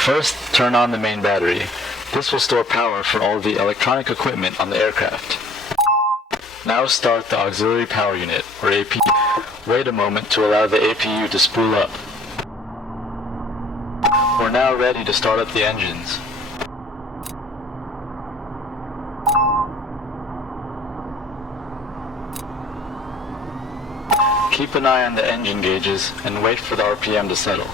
First, turn on the main battery. This will store power for all the electronic equipment on the aircraft. Now start the auxiliary power unit, or APU. Wait a moment to allow the APU to spool up. We're now ready to start up the engines. Keep an eye on the engine gauges and wait for the RPM to settle.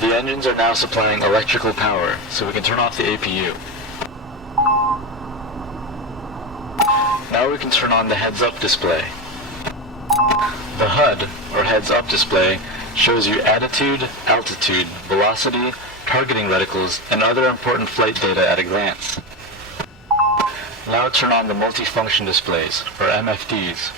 The engines are now supplying electrical power, so we can turn off the APU. Now we can turn on the heads-up display. The HUD, or heads-up display, shows you attitude, altitude, velocity, targeting reticles, and other important flight data at a glance. Now turn on the multifunction displays, or MFDs.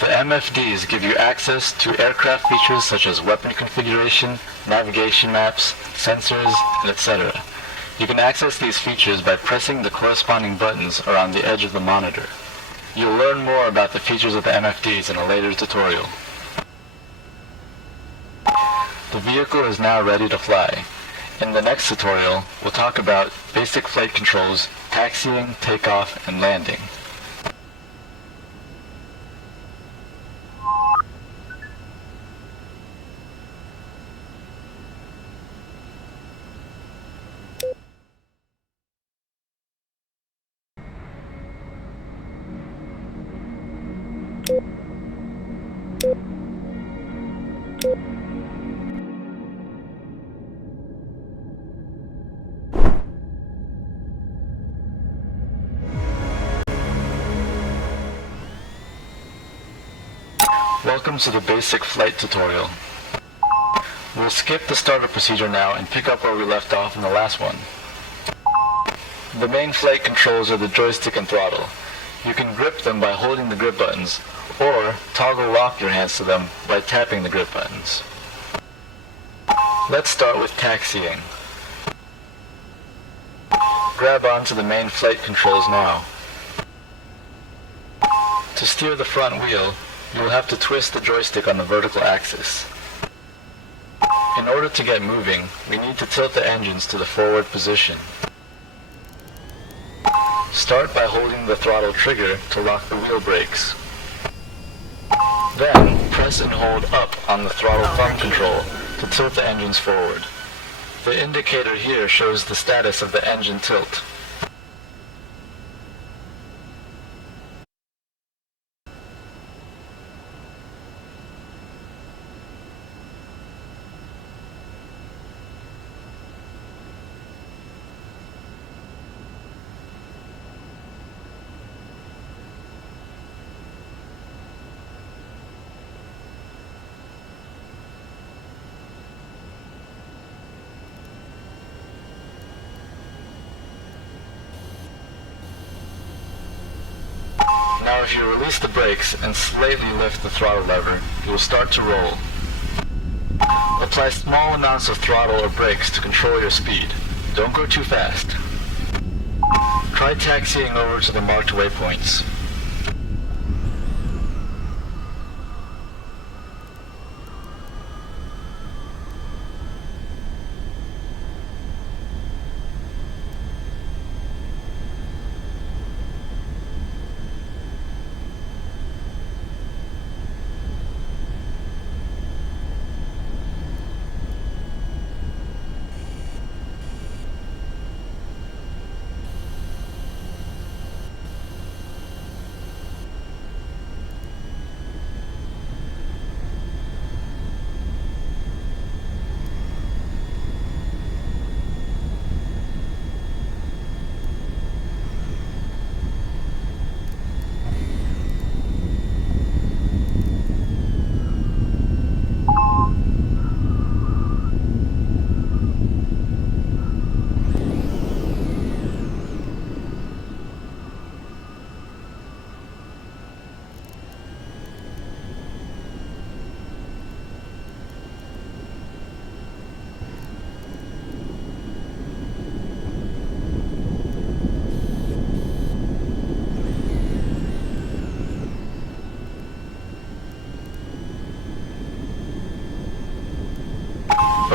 The MFDs give you access to aircraft features such as weapon configuration, navigation maps, sensors, and etc. You can access these features by pressing the corresponding buttons around the edge of the monitor. You'll learn more about the features of the MFDs in a later tutorial. The vehicle is now ready to fly. In the next tutorial, we'll talk about basic flight controls, taxiing, takeoff, and landing. Welcome to the basic flight tutorial. We'll skip the startup procedure now and pick up where we left off in the last one. The main flight controls are the joystick and throttle. You can grip them by holding the grip buttons, or toggle lock your hands to them by tapping the grip buttons. Let's start with taxiing. Grab onto the main flight controls now. To steer the front wheel, you will have to twist the joystick on the vertical axis. In order to get moving, we need to tilt the engines to the forward position. Start by holding the throttle trigger to lock the wheel brakes. Then, press and hold up on the throttle thumb control to tilt the engines forward. The indicator here shows the status of the engine tilt. Now if you release the brakes and slightly lift the throttle lever, you will start to roll. Apply small amounts of throttle or brakes to control your speed. Don't go too fast. Try taxiing over to the marked waypoints.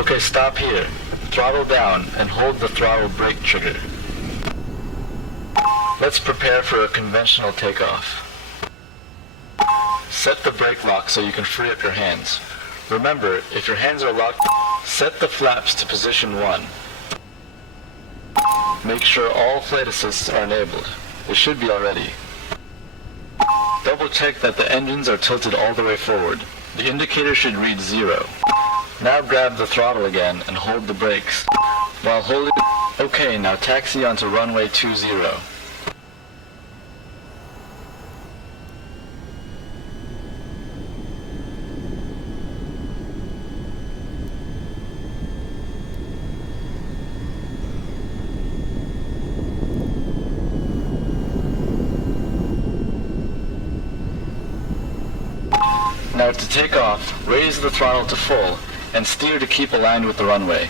Okay, stop here. Throttle down and hold the throttle brake trigger. Let's prepare for a conventional takeoff. Set the brake lock so you can free up your hands. Remember, if your hands are locked, set the flaps to position 1. Make sure all flight assists are enabled. They should be already. Double check that the engines are tilted all the way forward. The indicator should read 0. Now grab the throttle again and hold the brakes. While holding... Okay, now taxi onto runway 20. Now to take off, raise the throttle to full and steer to keep aligned with the runway.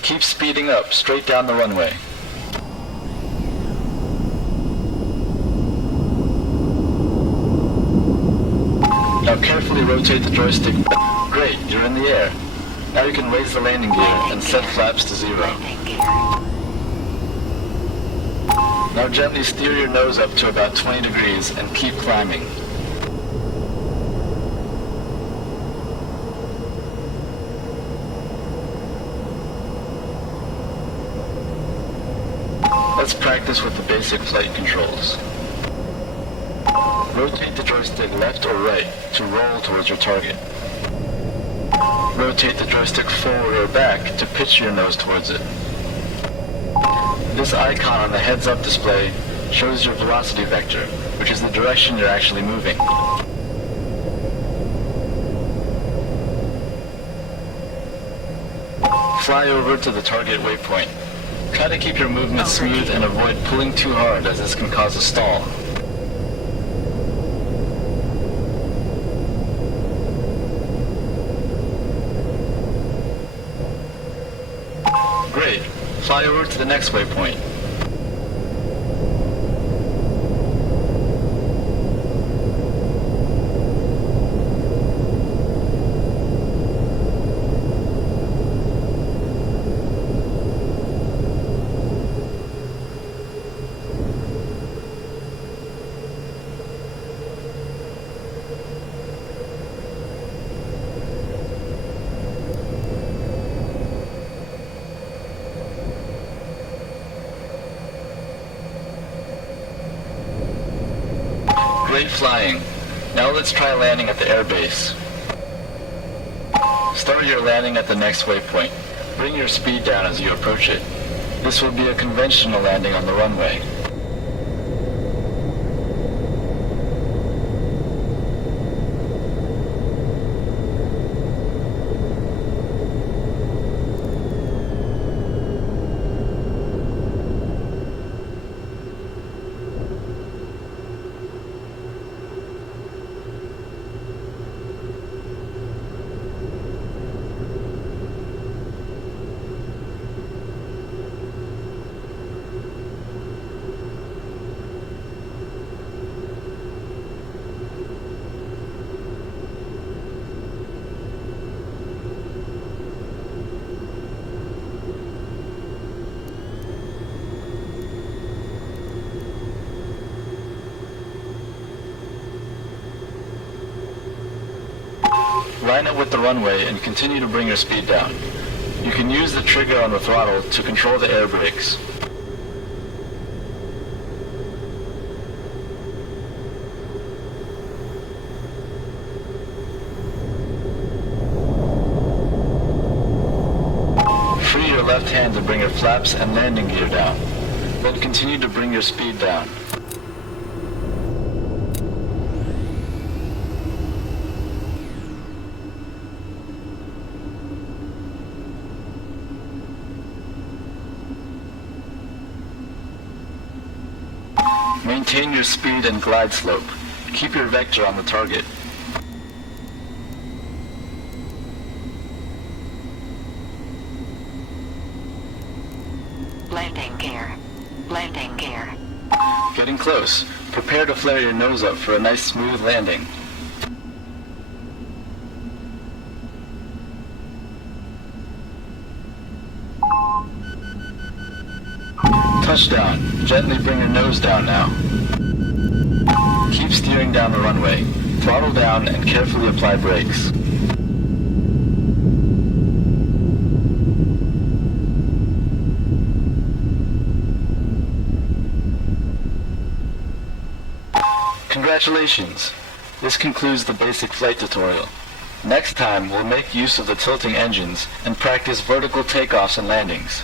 Keep speeding up, straight down the runway. Now carefully rotate the joystick. Great, you're in the air. Now you can raise the landing gear and set flaps to 0. Now gently steer your nose up to about 20 degrees and keep climbing. Let's practice with the basic flight controls. Rotate the joystick left or right to roll towards your target. Rotate the joystick forward or back to pitch your nose towards it. This icon on the heads-up display shows your velocity vector, which is the direction you're actually moving. Fly over to the target waypoint. Try to keep your movement smooth and avoid pulling too hard, as this can cause a stall. Great. Fly over to the next waypoint. Great flying. Now let's try landing at the airbase. Start your landing at the next waypoint. Bring your speed down as you approach it. This will be a conventional landing on the runway. Line up with the runway and continue to bring your speed down. You can use the trigger on the throttle to control the air brakes. Free your left hand to bring your flaps and landing gear down. Then continue to bring your speed down. Maintain your speed and glide slope. Keep your vector on the target. Landing gear. Landing gear. Getting close. Prepare to flare your nose up for a nice smooth landing. Gently bring your nose down now. Keep steering down the runway. Throttle down and carefully apply brakes. Congratulations! This concludes the basic flight tutorial. Next time, we'll make use of the tilting engines and practice vertical takeoffs and landings.